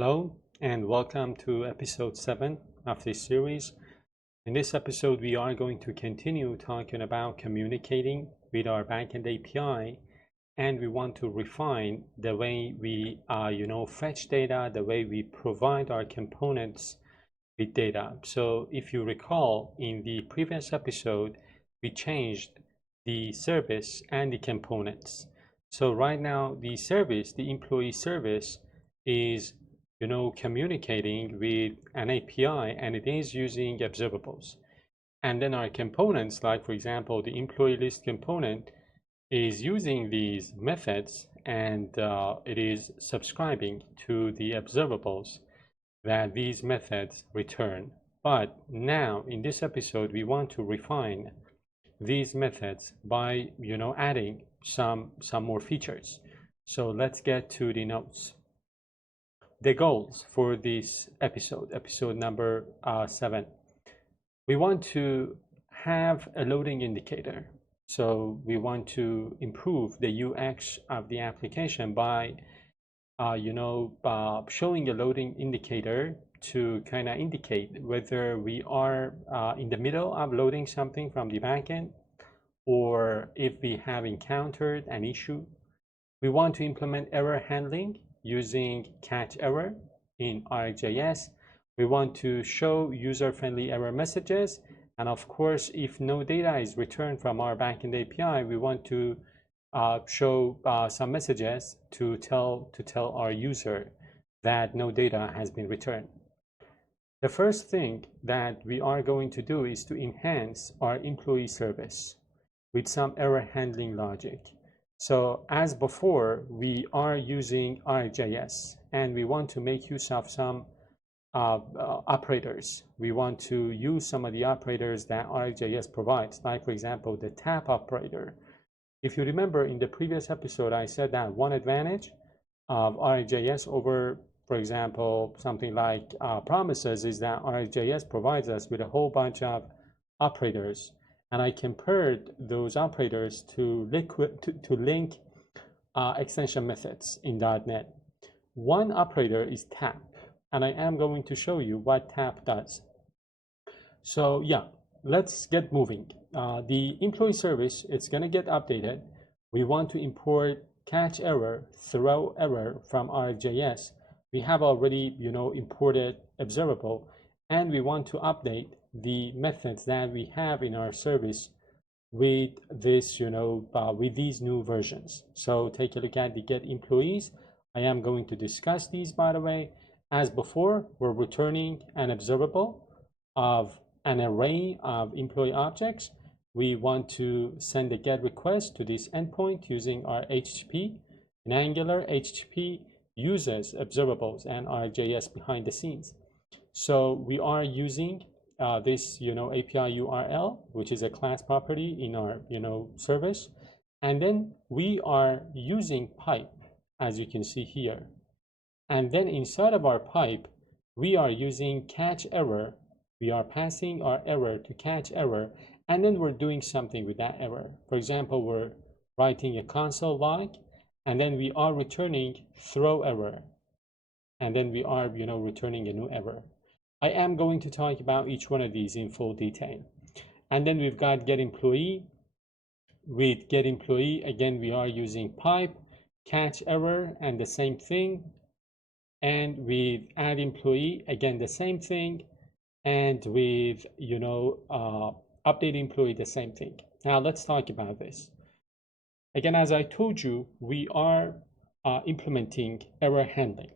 Hello and welcome to episode 7 of this series. In this episode, we are going to continue talking about communicating with our backend API, and we want to refine the way we fetch data, the way we provide our components with data. So if you recall, in the previous episode, we changed the service and the components. So right now, the service, the employee service, is communicating with an API, and it is using observables. And then our components, like for example, the employee list component, is using these methods, and it is subscribing to the observables that these methods return. But now in this episode, we want to refine these methods by adding some more features. So let's get to the notes. The goals for this episode number 7. We want to have a loading indicator. So we want to improve the UX of the application by showing a loading indicator to kind of indicate whether we are in the middle of loading something from the backend, or if we have encountered an issue. We want to implement error handling using catch error in ArcGIS. We want to show user-friendly error messages, and of course, if no data is returned from our backend API, we want to show some messages to tell our user that no data has been returned. The first thing that we are going to do is to enhance our employee service with some error handling logic. So as before, we are using ArcGIS, and we want to make use of some operators. We want to use some of the operators that ArcGIS provides, like for example, the tap operator. If you remember in the previous episode, I said that one advantage of ArcGIS over, for example, something like promises is that ArcGIS provides us with a whole bunch of operators. And I compared those operators to link extension methods in .NET. One operator is tap, and I am going to show you what tap does. So yeah, let's get moving. The employee service, it's going to get updated. We want to import catch error, throw error from ArcGIS. We have already imported observable, and we want to update the methods that we have in our service with this with these new versions. So take a look at the get employees. I am going to discuss these, by the way. As before, we're returning an observable of an array of employee objects. We want to send a get request to this endpoint using our HTTP. In Angular, HTTP uses observables and ArcGIS behind the scenes. So we are using this API URL, which is a class property in our service, and then we are using pipe, as you can see here. And then inside of our pipe, we are using catch error. We are passing our error to catch error, and then we're doing something with that error. For example, we're writing a console log, and then we are returning throw error, and then we are returning a new error. I am going to talk about each one of these in full detail. And then we've got get employee. With get employee, again, we are using pipe, catch error, and the same thing. And with add employee, again, the same thing. And with update employee, the same thing. Now let's talk about this. Again, as I told you, we are implementing error handling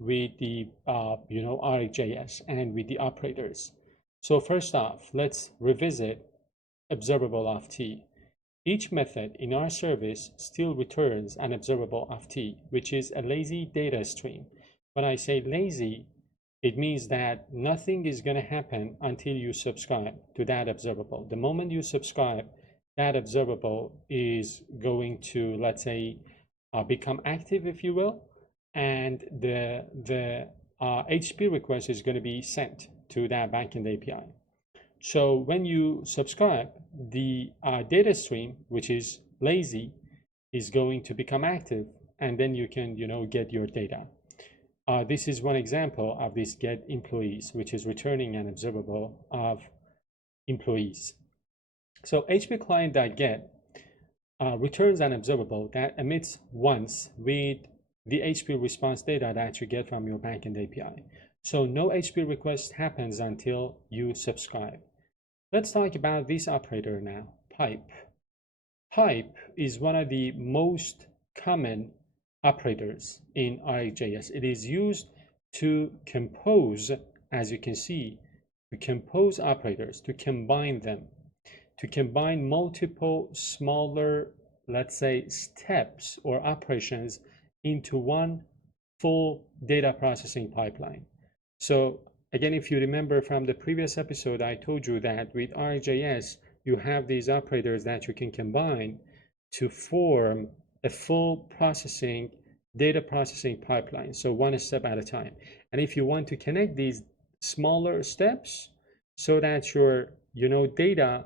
with the ArcGIS and with the operators. So first off, let's revisit observable of t. Each method in our service still returns an observable of t, which is a lazy data stream. When I say lazy, it means that nothing is going to happen until you subscribe to that observable. The moment you subscribe, that observable is going to, let's say, become active, if you will, and the HTTP request is going to be sent to that backend API. So when you subscribe, the data stream, which is lazy, is going to become active, and then you can get your data. this is one example of this get employees, which is returning an observable of employees. So HP client.get returns an observable that emits once with the HP response data that you get from your backend API. So no HP request happens until you subscribe. Let's talk about this operator now, pipe. Pipe is one of the most common operators in RxJS. It is used to compose, as you can see, to compose operators, to combine them, to combine multiple smaller, let's say, steps or operations into one full data processing pipeline. So again, if you remember from the previous episode, I told you that with RxJS, you have these operators that you can combine to form a full processing, data processing pipeline. So one step at a time. And if you want to connect these smaller steps so that your data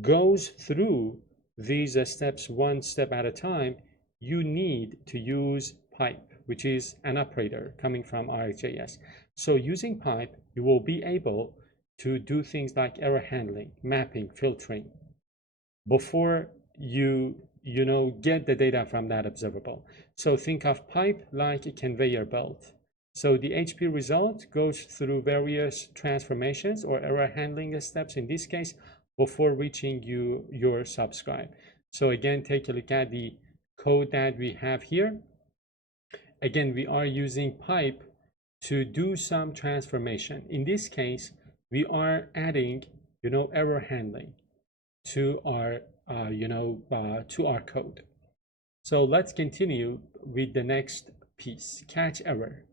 goes through these steps one step at a time, you need to use pipe, which is an operator coming from RxJS. So using pipe, you will be able to do things like error handling, mapping, filtering before you get the data from that observable. So think of pipe like a conveyor belt. So the HP result goes through various transformations or error handling steps in this case before reaching your subscribe. So again, take a look at the code that we have here. Again, we are using pipe to do some transformation. In this case, we are adding error handling to our code. So let's continue with the next piece, catch error.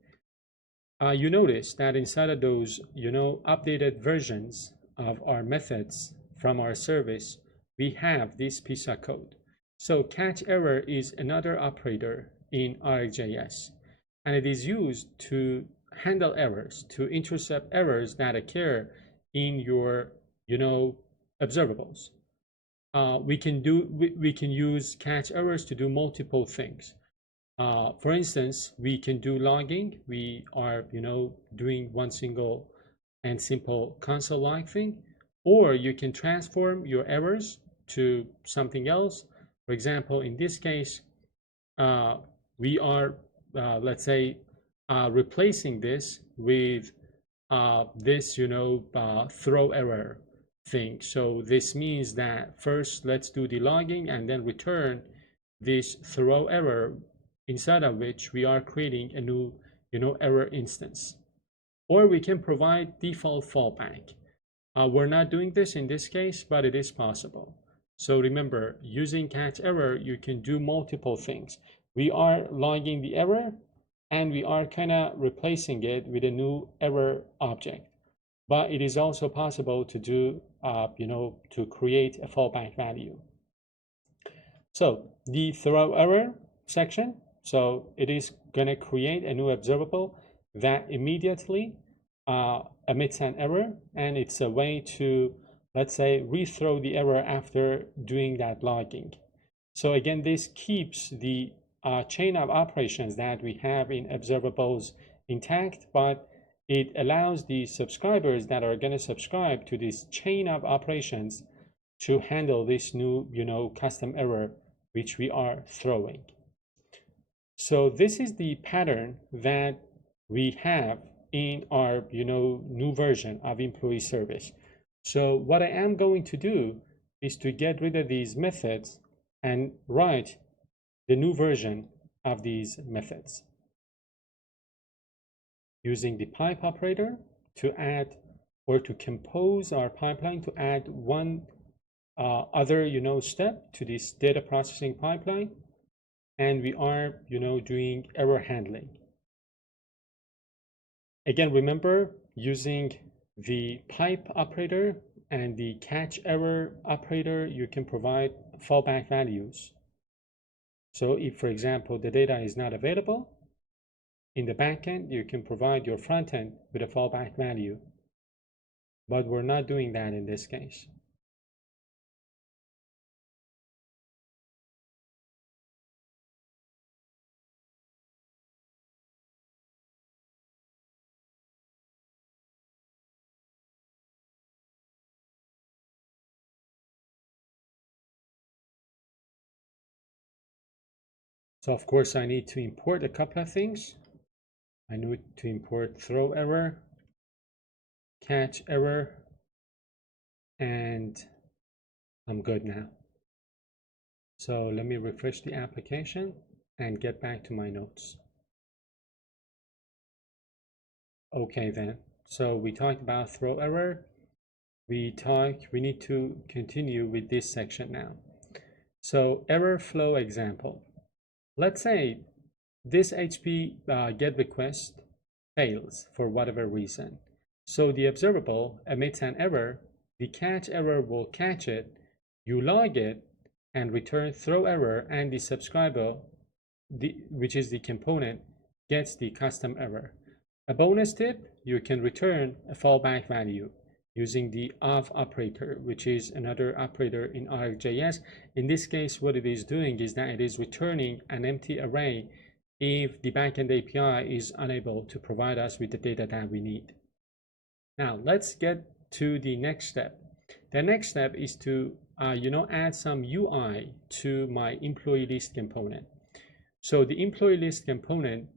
You notice that inside of those updated versions of our methods from our service, we have this piece of code. So catch error is another operator in RxJS, and it is used to handle errors, to intercept errors that occur in your observables. We can use catch errors to do multiple things. For instance, we can do logging. We are doing one single and simple console log thing, or you can transform your errors to something else. For example, in this case, we are let's say replacing this with this throw error thing. So this means that first let's do the logging and then return this throw error, inside of which we are creating a new error instance. Or we can provide default fallback. We're not doing this in this case, but it is possible. So remember, using catch error, you can do multiple things. We are logging the error and we are kind of replacing it with a new error object. But it is also possible to do, to create a fallback value. So the throw error section, so it is going to create a new observable that immediately emits an error, and it's a way to, let's say, rethrow the error after doing that logging. So again, this keeps the chain of operations that we have in observables intact, but it allows the subscribers that are going to subscribe to this chain of operations to handle this new custom error which we are throwing. So this is the pattern that we have in our new version of employee service. So what I am going to do is to get rid of these methods and write the new version of these methods using the pipe operator to add or to compose our pipeline to add one other step to this data processing pipeline, and we are doing error handling. Again, remember, using the pipe operator and the catch error operator, you can provide fallback values. So if, for example, the data is not available in the backend, you can provide your front end with a fallback value. But we're not doing that in this case. So of course I need to import a couple of things. I need to import throw error, catch error, and I'm good now. So let me refresh the application and get back to my notes. Okay then, so we talked about throw error. We need to continue with this section now. So error flow example. Let's say this HTTP GET request fails for whatever reason. So the observable emits an error, the catch error will catch it, you log it, and return throw error, and the subscriber, which is the component, gets the custom error. A bonus tip, you can return a fallback value using the of operator, which is another operator in ArcGIS. In this case, what it is doing is that it is returning an empty array if the backend API is unable to provide us with the data that we need. Now, let's get to the next step. The next step is to add some UI to my employee list component. So the employee list component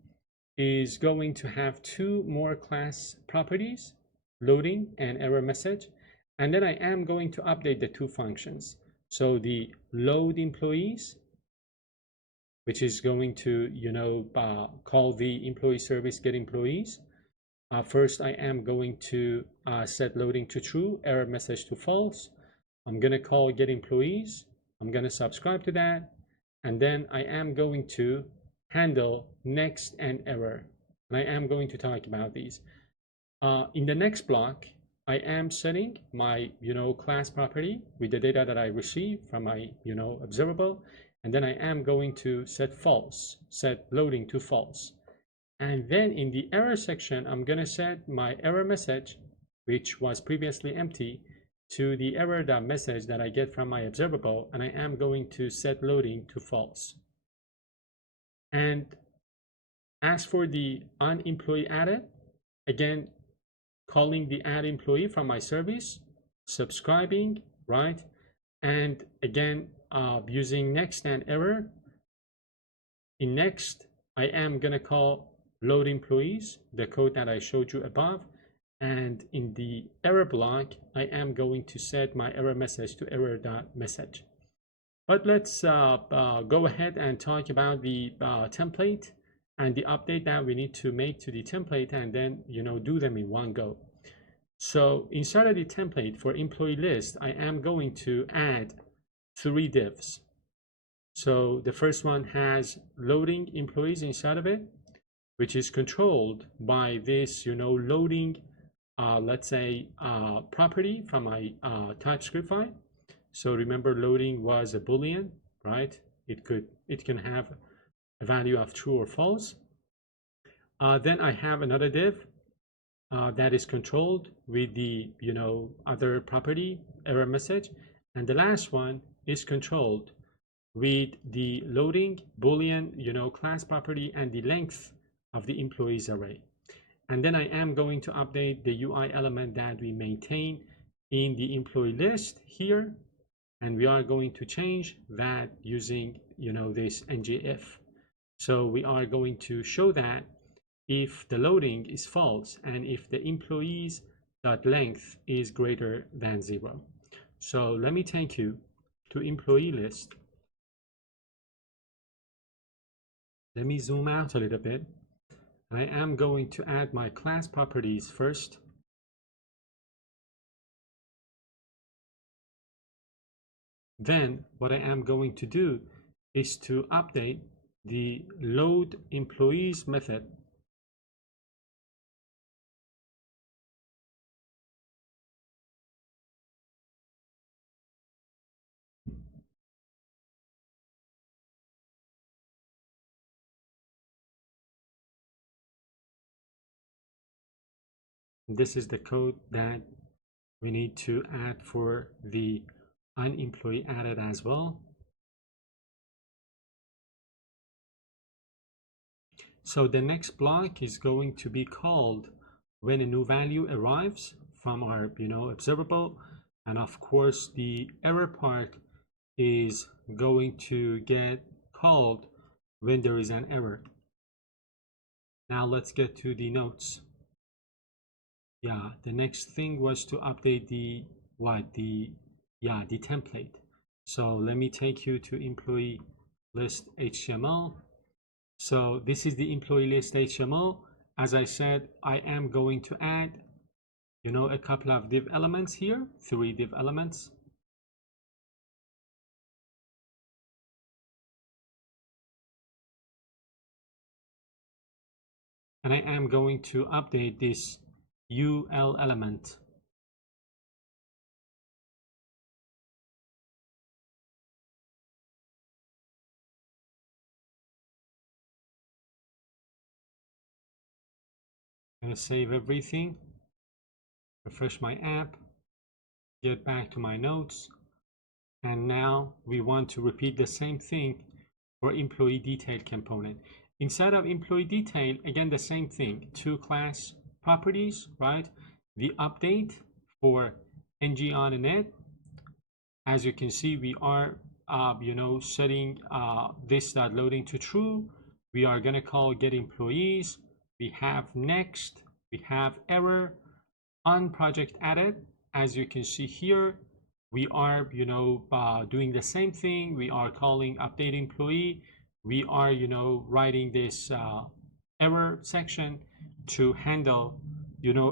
is going to have two more class properties, loading and error message. And then I am going to update the two functions. So the load employees, which is going to call the employee service get employees. First, I am going to set loading to true, error message to false. I'm going to call get employees. I'm going to subscribe to that. And then I am going to handle next and error. And I am going to talk about these. In the next block, I am setting my class property with the data that I receive from my observable. And then I am going to set loading to false. And then in the error section, I'm going to set my error message, which was previously empty, to the error.message that I get from my observable, and I am going to set loading to false. And as for the onEmployee added, again, calling the add employee from my service, subscribing, right? And again, using next and error. In next, I am going to call load employees, the code that I showed you above. And in the error block, I am going to set my error message to error.message. But let's go ahead and talk about the template and the update that we need to make to the template, and then do them in one go. So inside of the template for employee list, I am going to add 3 divs. So the first one has loading employees inside of it, which is controlled by this loading let's say property from my TypeScript file. So remember, loading was a Boolean, right? It can have a value of true or false. Then I have another div that is controlled with the other property error message, and the last one is controlled with the loading Boolean class property and the length of the employees array. And then I am going to update the UI element that we maintain in the employee list here, and we are going to change that using this ngIf. So we are going to show that if the loading is false and if the employees dot length is greater than 0. So let me take you to employee list. Let me zoom out a little bit. I am going to add my class properties first. Then what I am going to do is to update the load employees method This is the code that we need to add for the onEmployee added as well. So the next block is going to be called when a new value arrives from our observable, and of course the error part is going to get called when there is an error. Now let's get to the notes. Yeah, the next thing was to update the template. So let me take you to employee list HTML. So this is the employee list HTML. As I said, I am going to add, a couple of div elements here, 3 div elements. And I am going to update this UL element. I'm going to save everything, refresh my app, get back to my notes, and now we want to repeat the same thing for employee detail component. Inside of employee detail, again, the same thing, 2 class properties, right? The update for ng on init. As you can see, we are, setting this loading to true. We are going to call get employees. We have next, we have error on project added. As you can see here, we are, doing the same thing. We are calling update employee. We are, writing this error section to handle,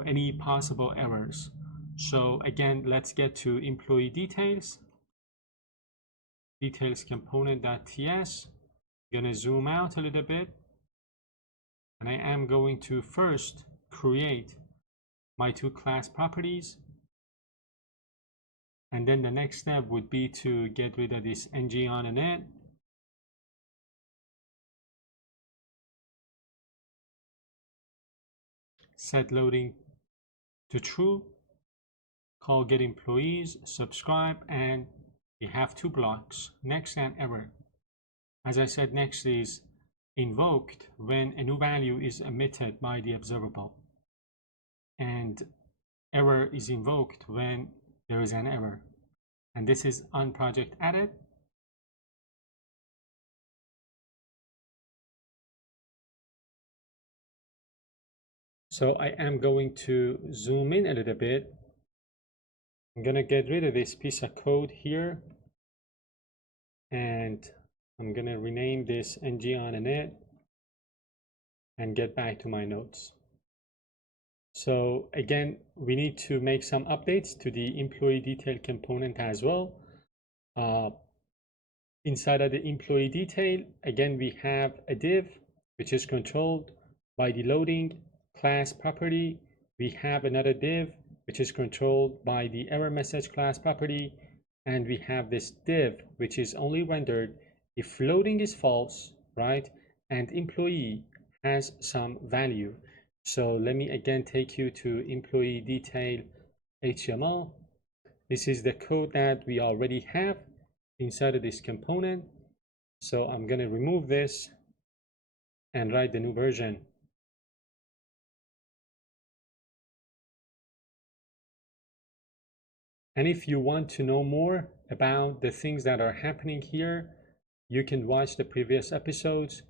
any possible errors. So again, let's get to employee details. Details component.ts. Gonna zoom out a little bit. And I am going to first create my 2 class properties. And then the next step would be to get rid of this ng on init. Set loading to true. Call get employees, subscribe, and we have 2 blocks, next and error. As I said, next is invoked when a new value is emitted by the observable. And error is invoked when there is an error. And this is on project added. So I am going to zoom in a little bit. I'm going to get rid of this piece of code here. And I'm going to rename this ng on init and get back to my notes. So again, we need to make some updates to the employee detail component as well. Inside of the employee detail, again, we have a div which is controlled by the loading class property. We have another div which is controlled by the error message class property. And we have this div which is only rendered if loading is false, right? And employee has some value. So let me again take you to employee detail HTML. This is the code that we already have inside of this component. So I'm going to remove this and write the new version. And if you want to know more about the things that are happening here, you can watch the previous episodes,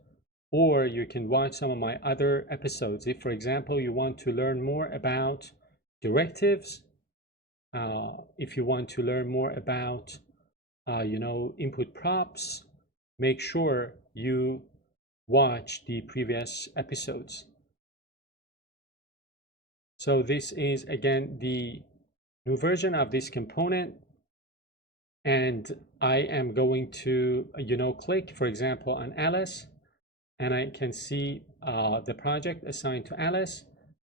or you can watch some of my other episodes. If, for example, you want to learn more about directives, if you want to learn more about, input props, make sure you watch the previous episodes. So this is, again, the new version of this component. And I am going to, click, for example, on Alice. And I can see the project assigned to Alice.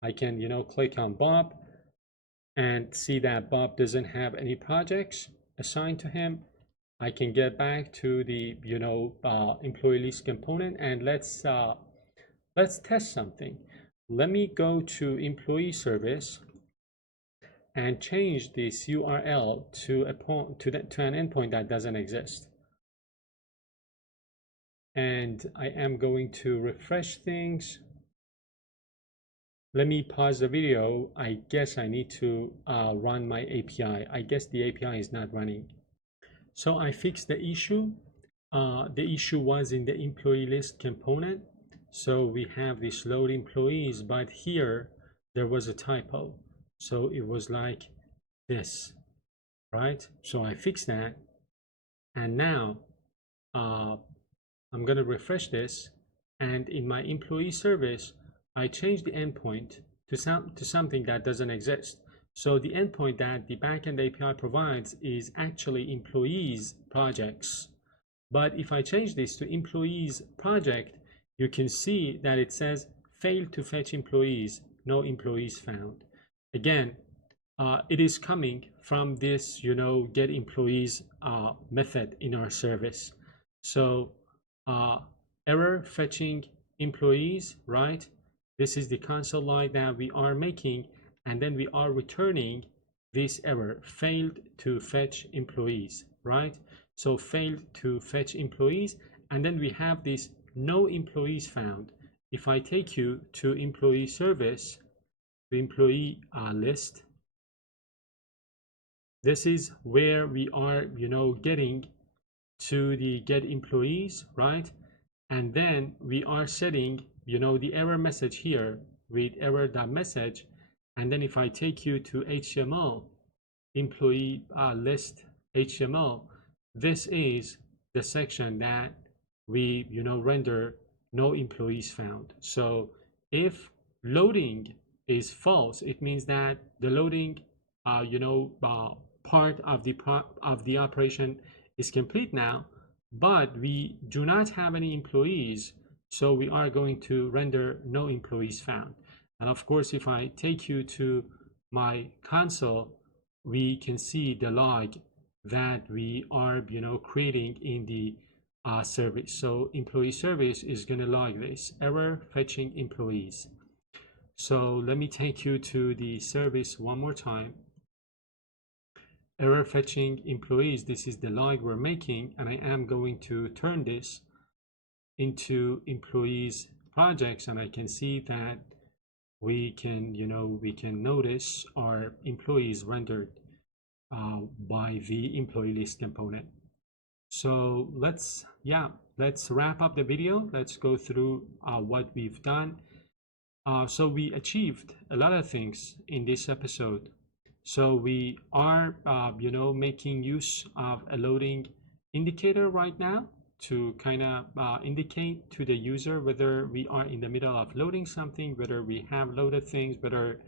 I can, click on Bob and see that Bob doesn't have any projects assigned to him. I can get back to the, employee list component, and let's test something. Let me go to employee service and change this URL to an endpoint that doesn't exist. And I am going to refresh things. Let me pause the video. I guess I need to run my API. I guess the API is not running. So I fixed the issue. the issue was in the employee list component. So we have this load employees, but here there was a typo. So it was like this, right? So I fixed that. And now I'm going to refresh this. And in my employee service, I changed the endpoint to something that doesn't exist. So the endpoint that the backend API provides is actually employees projects. But if I change this to employees project, you can see that it says failed to fetch employees, no employees found. Again, it is coming from this, get employees method in our service. So error fetching employees, right? This is the console line that we are making, and then we are returning this error, failed to fetch employees, right? So failed to fetch employees, and then we have this no employees found. If I take you to employee service, the employee list, this is where we are, getting to the get employees, right? And then we are setting, the error message here with error.message. And then if I take you to HTML, employee list HTML, this is the section that we, render no employees found. So if loading is false, it means that the loading, part of the operation is complete now, but we do not have any employees, so we are going to render no employees found. And of course, if I take you to my console, we can see the log that we are, creating in the service. So employee service is going to log this error fetching employees. So let me take you to the service one more time. Error fetching employees, this is the log we're making, and I am going to turn this into employees projects, and I can see that we can, we can notice our employees rendered by the employee list component. So let's wrap up the video. Let's go through what we've done. So we achieved a lot of things in this episode. So we are, making use of a loading indicator right now to kind of indicate to the user whether we are in the middle of loading something, whether we have loaded things, whether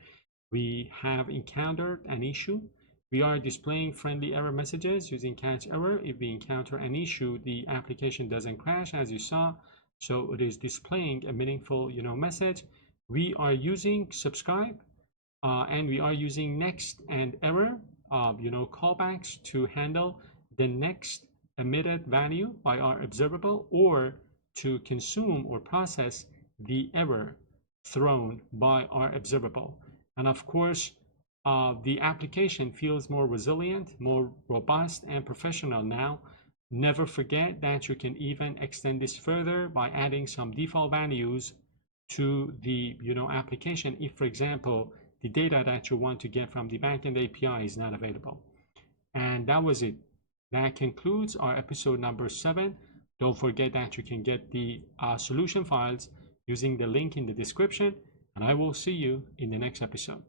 we have encountered an issue. We are displaying friendly error messages using catch error. If we encounter an issue, the application doesn't crash, as you saw. So it is displaying a meaningful, message. We are using subscribe, and we are using next and error, callbacks to handle the next emitted value by our observable, or to consume or process the error thrown by our observable. And of course, the application feels more resilient, more robust, and professional now. Never forget that you can even extend this further by adding some default values to the application if, for example, the data that you want to get from the backend API is not available. And that was it. That concludes our episode number 7. Don't forget that you can get the solution files using the link in the description, and I will see you in the next episode.